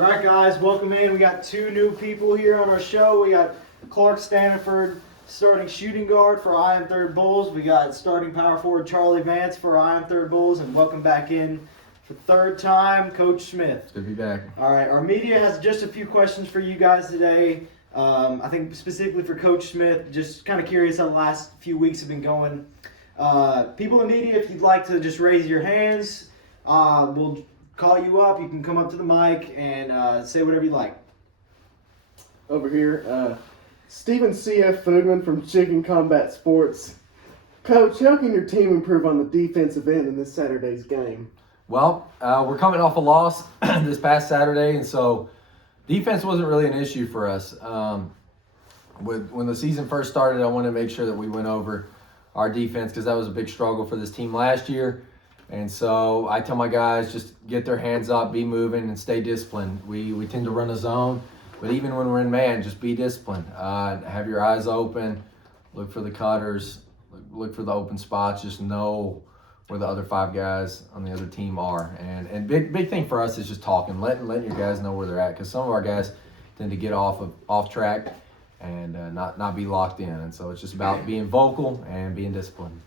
All right, guys, welcome in. We got two new people here on our show. We got Clarke Standiford, starting shooting guard for Iam3rd Bulls. We got starting power forward Charlie Vance for Iam3rd Bulls, and welcome back in for third time, Coach Smith. It's good to be back. All right, our media has just a few questions for you guys today. I think specifically for Coach Smith, just kind of curious how the last few weeks have been going. People in the media, if you'd like to just raise your hands, we'll call you up. You can come up to the mic and say whatever you like. Over here, Stephen C.F. Foodman from Chicken Combat Sports. Coach, how can your team improve on the defensive end in this Saturday's game? Well, we're coming off a loss this past Saturday, and so defense wasn't really an issue for us. When the season first started, I wanted to make sure that we went over our defense because that was a big struggle for this team last year. And so I tell my guys, just get their hands up, be moving, and stay disciplined. We tend to run a zone, but even when we're in man, just be disciplined. Have your eyes open, look for the cutters, look for the open spots, just know where the other five guys on the other team are. And big thing for us is just talking, letting your guys know where they're at, because some of our guys tend to get off track and not be locked in. And so it's just about being vocal and being disciplined.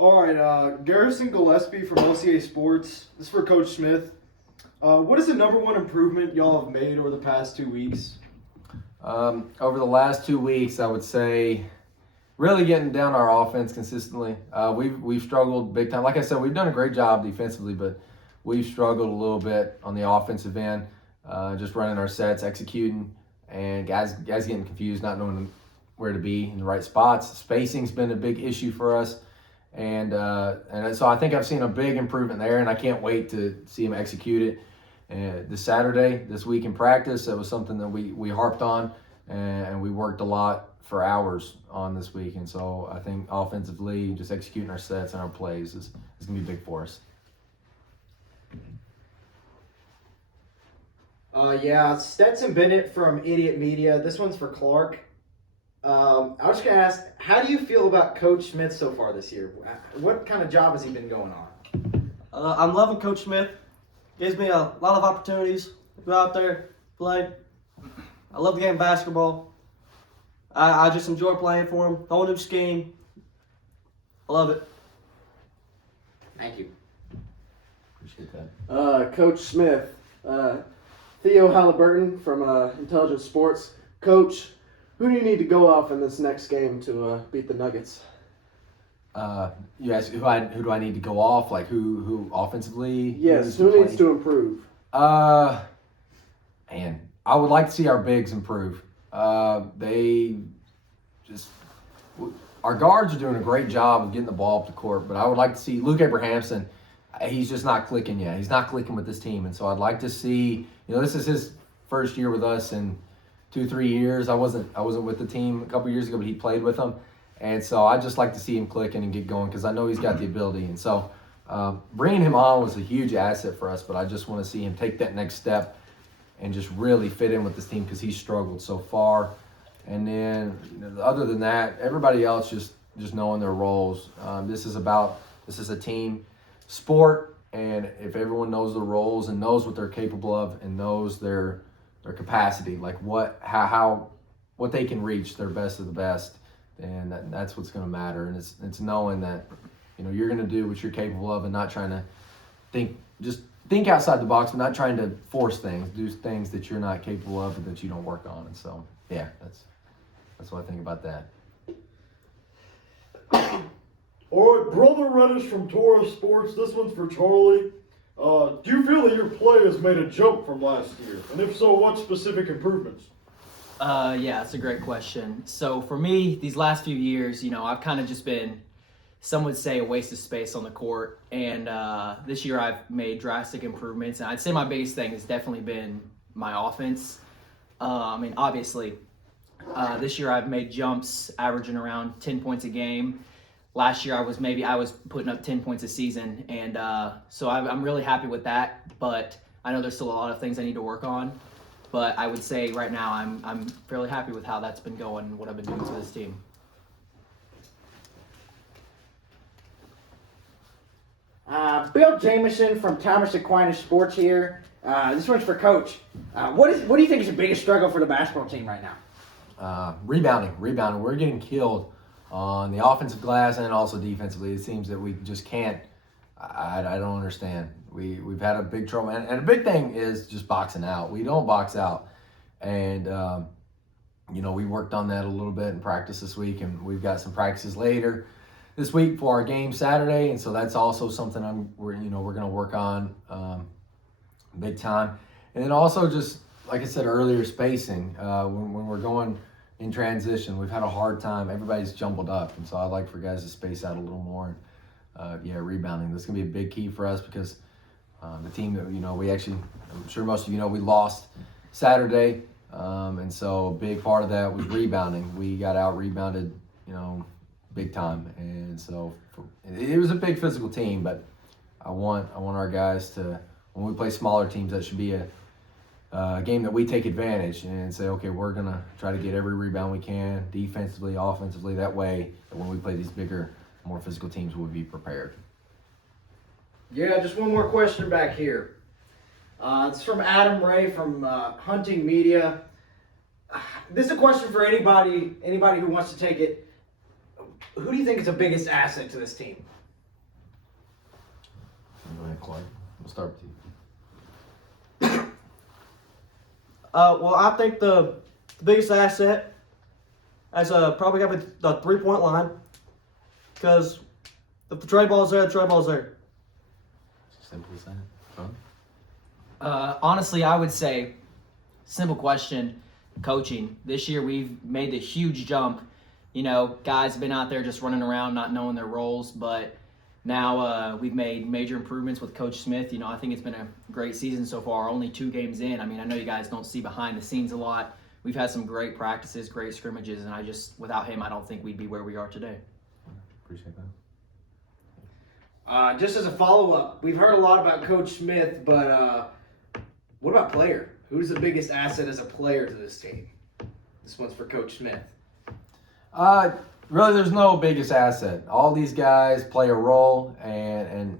All right, Garrison Gillespie from LCA Sports. This is for Coach Smith. What is the number one improvement y'all have made over the past 2 weeks? Over the last 2 weeks, I would say really getting down our offense consistently. We've struggled big time. Like I said, we've done a great job defensively, but we've struggled a little bit on the offensive end, just running our sets, executing, and guys getting confused, not knowing where to be in the right spots. Spacing's been a big issue for us. And so I think I've seen a big improvement there, and I can't wait to see him execute it. This week in practice, that was something that we harped on, and we worked a lot for hours on this week. And so I think offensively, just executing our sets and our plays is going to be big for us. Stetson Bennett from Idiot Media. This one's for Clarke. I was just going to ask, how do you feel about Coach Smith so far this year? What kind of job has he been going on? I'm loving Coach Smith. Gives me a lot of opportunities to go out there, play. I love the game of basketball. I just enjoy playing for him. Whole new scheme. I love it. Thank you. Appreciate that. Coach Smith, Theo Halliburton from Intelligent Sports. Coach, who do you need to go off in this next game to beat the Nuggets? You ask who do I need to go off? Like who offensively? Yes, who needs to improve? Man, I would like to see our bigs improve. Our guards are doing a great job of getting the ball up the court, but I would like to see Luke Abrahamson. He's just not clicking yet. He's not clicking with this team, and so I'd like to see. This is his first year with us in 2-3 years. I wasn't with the team a couple years ago, but he played with them. And so I'd just like to see him clicking and get going because I know he's got the ability. And so bringing him on was a huge asset for us, but I just want to see him take that next step and just really fit in with this team because he's struggled so far. And then other than that, everybody else just knowing their roles. This is a team sport, and if everyone knows their roles and knows what they're capable of and knows their capacity, like what they can reach, their best of the best, and that's what's going to matter. And it's knowing that you're going to do what you're capable of and not trying to think outside the box, but not trying to force things, do things that you're not capable of and that you don't work on. And so that's what I think about that. All right, Brother Reddish from Taurus Sports. This one's for Charlie. Do you feel that your play has made a jump from last year? And if so, what specific improvements? Yeah, that's a great question. So for me, these last few years, I've kind of just been, some would say, a waste of space on the court. And this year I've made drastic improvements. And I'd say my biggest thing has definitely been my offense. Obviously, this year I've made jumps averaging around 10 points a game. Last year I was putting up 10 points a season. And so I'm really happy with that. But I know there's still a lot of things I need to work on. But I would say right now I'm fairly happy with how that's been going and what I've been doing for this team. Bill Jameson from Thomas Aquinas Sports here. This one's for Coach. What do you think is the biggest struggle for the basketball team right now? Rebounding. We're getting killed on the offensive glass and also defensively. It seems that we just can't. I don't understand. We've had a big trouble, and a big thing is just boxing out. We don't box out, and we worked on that a little bit in practice this week, and we've got some practices later this week for our game Saturday, and so that's also something we're going to work on big time. And then also just like I said earlier, spacing when we're going in transition. We've had a hard time. Everybody's jumbled up, and so I'd like for guys to space out a little more. Rebounding. That's gonna be a big key for us because the team that we actually, I'm sure most of you know, we lost Saturday, and so a big part of that was rebounding. We got out rebounded, big time, and so it was a big physical team. But I want our guys to, when we play smaller teams, that should be a game that we take advantage and say, okay, we're gonna try to get every rebound we can, defensively, offensively. That way, that when we play these bigger, more physical teams, will be prepared. Yeah, just one more question back here. It's from Adam Ray from Hunting Media. This is a question for anybody who wants to take it. Who do you think is the biggest asset to this team? Go ahead, Clarke. We'll start with you. Well, I think the biggest asset is probably got to be the 3-point line. Because if the tray ball's there, the tray ball's there. Simple as that. Honestly, I would say, simple question, coaching. This year we've made the huge jump. Guys have been out there just running around, not knowing their roles, but now we've made major improvements with Coach Smith. I think it's been a great season so far, only 2 games in. I know you guys don't see behind the scenes a lot. We've had some great practices, great scrimmages, and without him, I don't think we'd be where we are today. Appreciate that. Just as a follow-up, we've heard a lot about Coach Smith, but what about player? Who's the biggest asset as a player to this team? This one's for Coach Smith. Really, there's no biggest asset. All these guys play a role and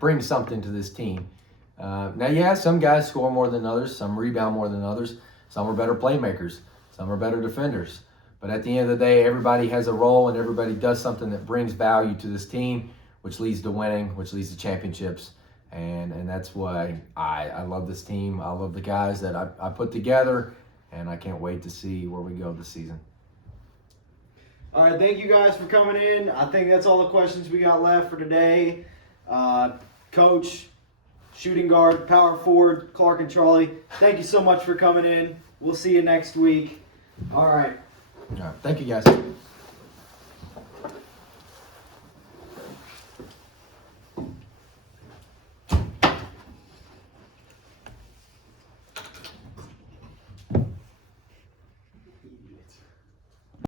bring something to this team. Now, some guys score more than others, some rebound more than others, some are better playmakers, some are better defenders. But at the end of the day, everybody has a role and everybody does something that brings value to this team, which leads to winning, which leads to championships. And that's why I love this team. I love the guys that I put together, and I can't wait to see where we go this season. All right, thank you guys for coming in. I think that's all the questions we got left for today. Coach, shooting guard, power forward, Clarke and Charlie, thank you so much for coming in. We'll see you next week. All right. All right. Thank you, guys.